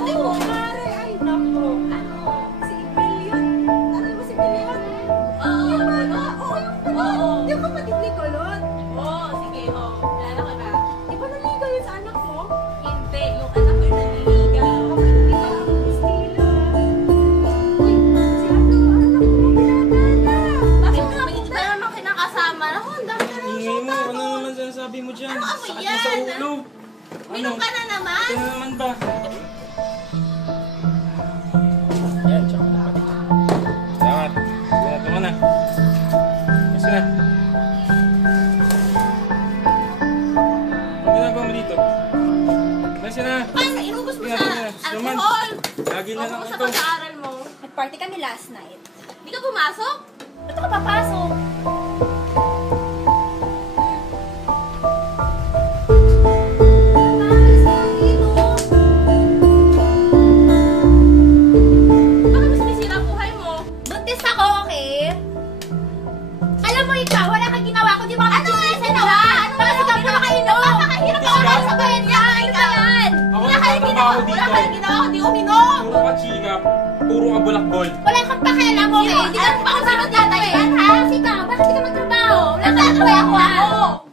ate mo. Mare, ay, nako. Ano? Si Emil yun. Ano mo si Emil yun? Oo. Oo, yung yung kapatid ni Kulot. Oo, sige, oo. Lala ka ba? Di ba naligaw yun sa anak mo? Hindi, yung anak ko yung naniligaw. Hindi ka ang estilo. Uy, si ano, anak mo, binabata. Bakit nga po ba naman kinakasama? Ako, ang dami na ng Ingay mo, shota ano mo. naman sinasabi mo dyan? Ano amoy Sakit mo yan? sa ulo. Minom ka na naman. Ito na naman ba? Yan, tsaka na pati. Salamat. Salamat mo na. Kasi na. Ang ginagawa mo dito? Kasi na. Paano? Inubos mo Sige sa na, sige na. alcohol. Lagi na lang Focus sa ito. pag-aaral mo. Nag-party kami last night. Hindi ka pumasok? Ba't ka papasok? Bakit mo sinisira ang buhay mo? Buntis ako, okay? Alam mo ikaw, wala kang ginawa kundi mga ginawa? Ano ba ikaw nakainom? Napakahirap Buntis ka? ako sa kanya. Ano ba yan? Ako Wala ka rin ginawa. nagtatrabaho Wala dito. ka rin ginawa, kundi uminom. Puro ka chika. Puro ka bulakbol. Wala kang pakialam, okay? Hindi ka pa kung sino tatay yan, ha? Kasi ikaw, bakit di ka magtrabaho? Wala kang Nagtatrabaho trabaho ako.